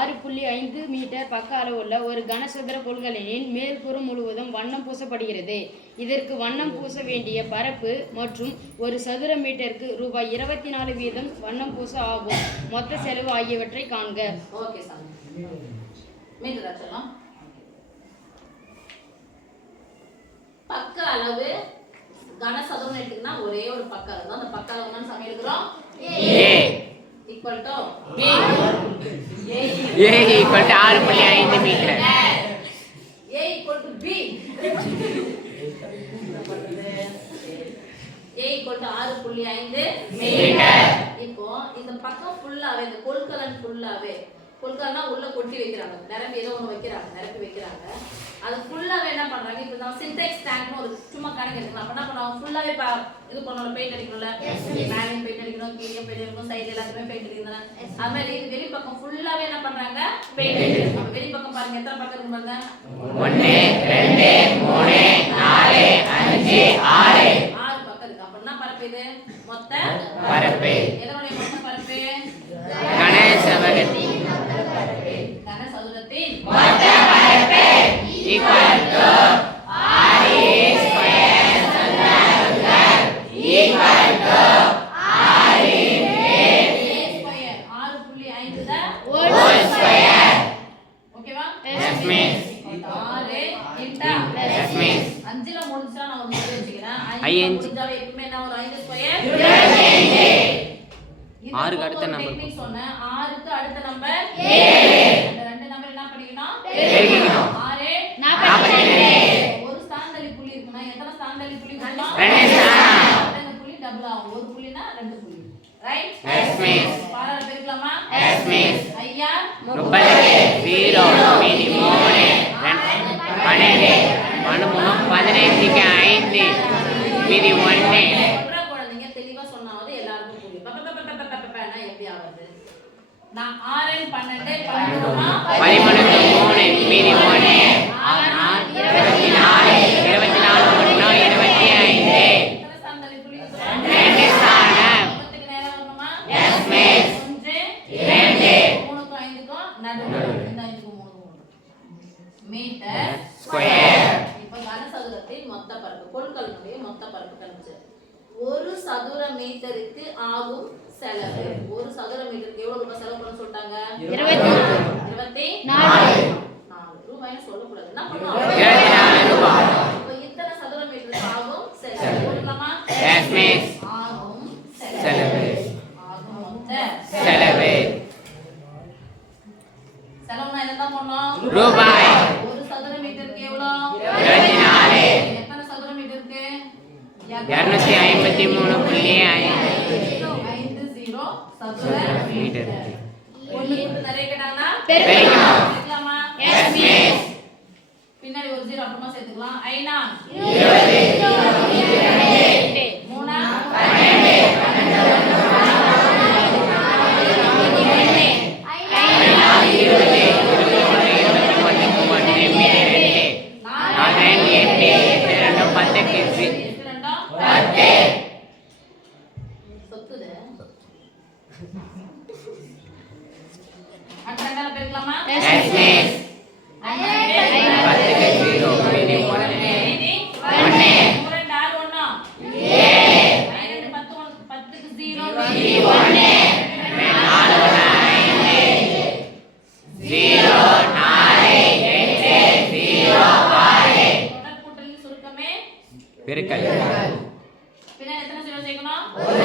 6.5 metre பக்க அளவுள்ள ஒரு கனசதுர கொள்கலனின் மேல்புறம் முழுவதும் வண்ணம் பூசப்படுகிறது. இதற்கு வண்ணம் பூச வேண்டிய பரப்பு மற்றும் ஒரு சதுர மீட்டருக்கு ரூபாய் 24 வீதம் வண்ணம் பூச ஆகும் மொத்த செலவு ஆகியவற்றை காண்க. பக்க அளவு கனசதுரம் எடுத்துக்கினா ஒரே ஒரு பக்க அளவு தான். அந்த பக்க அளவு தான் சமைக்கிறோம். equal to b. a equal to 6.5 metre. a equal to b. a equal to 6.5 metre. இப்போ இந்த பக்கம் ஃபுல்லாவே இந்த கொள்கலன் ஃபுல்லாவே கொள்கலனா உள்ள கொட்டி வைக்கிறாங்க. நிரப்பி ஏதோ ஒன்று வைக்கிறாங்க, நிரப்பி வைக்கிறாங்க. அது ஃபுல்லாவே என்ன பண்றாங்க? இப்போ நான் சின்டெக்ஸ் டேங்க்னு ஒரு சும்மா கணக்கு எடுக்கலாம். அப்ப என்ன பண்ணுவாங்க? ஃபுல்லாவே இது பண்ணணும், பெயிண்ட் அடிக்கணும்ல. மேலே பெயிண்ட் அடிக்கணும், கீழே பெயிண்ட் அடிக்கணும், சைடு எல்லாத்துமே பெயிண்ட் அடிக்கணும். அது மாதிரி வெளி பக்கம் ஃபுல்லாவே என்ன பண்றாங்க? பெயிண்ட் அடிக்கணும். அப்ப வெளி பக்கம் பாருங்க, எத்தனை பக்கம் இருக்கு பாருங்க. 1 2 3 4 5 6 6 பக்கம் இருக்கு. அப்ப என்ன பரப்பு இது? மொத்த பரப்பு. எதனுடைய மொத்த பரப்பு? கனசதுரத்தின் மொத்த பரப்பு equal to r square equal to r square 6.5 the whole square. ஓகேவா? Yes miss. 6 into Yes miss. 5ல முடிச்சா நான் ஒரு சொல்லி வச்சிக்கிறேன். 5 முடிஞ்சாவே எப்பவுமே என்ன ஒரு 5 ஸ்கொயர் 6 க்கு அடுத்த நம்பர் டெக்னிக் சொன்னேன். 6 க்கு அடுத்த நம்பர் 7. அந்த ரெண்டு நம்பர் என்ன பண்ணிக்கணும்? பெருக்கிக்கணும். 6 42. ஒரு ஸ்தானதளி புள்ளி இருக்குனா எத்தனை ஸ்தானதளி புள்ளி இருக்கும்? 2 ஸ்தானம். அந்த புள்ளி டபுள் ஆகும். ஒரு புள்ளினா ரெண்டு புள்ளி. Right? Yes miss. பாராள பெருக்கலாமா? Yes miss. ஐயா 30 0 மீதி 3 12 15க்கு 5 மீதி 1. குழந்தைங்க தெளிவா சொன்னாவது எல்லாருக்கும் புரியும். பப்பப்பப்பப்பப்பனா எப்படி ஆகுது? நான் 6 12 12மா 13க்கு 3 மீதி 1 24 24 1 25. எத்தனை ஸ்தானதளி புள்ளி இருக்கு? 2 ஸ்தானம். பக்கத்துக்கு நேரா வரணுமா? Yes miss. 1 2 3க்கு 5க்கு நடுவுல இந்த 5க்கு 3 மீட்டர் ஸ்கொயர். இப்போ கனசதுரத்தின் மொத்த பரப்பு கொள்கலனுடைய மொத்த பரப்பு கண்டுபிடிச்சு. ஒரு சதுர மீட்டருக்கு ஆகும் செலவு. ஒரு சதுர மீட்டருக்கு எவ்வளவு ரூபாய் செலவு பண்ண சொல்லிட்டாங்க? 24 ரூபாய்னு சொல்லக்கூடாது. என்ன பண்ணுவோம்? 24 ரூபாய். இப்போ இத்தனை சதுர மீட்டருக்கு ஆகும் செலவு போடலாமா? Yes miss. ஆகும் செலவு. ஆகும் மொத்த செலவு. செலவுனா என்னதான் பண்ணோம்? ரூபாய். ஒரு சதுர மீட்டருக்கு எவ்வளவு? 24. எத்தனை சதுர மீட்டருக்கு? 253.5 சதுர மீட்டருக்கு. ஒண்ணு கூட்டு நிறைய கேட்டாங்கன்னா பெருக்கணும். சேர்க்கலாமா? Yes miss. பின்னாடி ஒரு 0 அப்புறமா சேர்த்துக்கலாம். 5 3 சொத்துது. அடுத்த ரெண்டால பெருக்கலாமா? Yes miss. 10க்கு 0 மீதி 1 மீதி 1 3 2 6 1 7 10க்கு 0 மீதி 1 4 5 0 4 8 0 6. தொடர் கூட்டலின் சுருக்கமே பெருக்கல். பின்ன எத்தனை 0 சேர்க்கணும்? ஒரு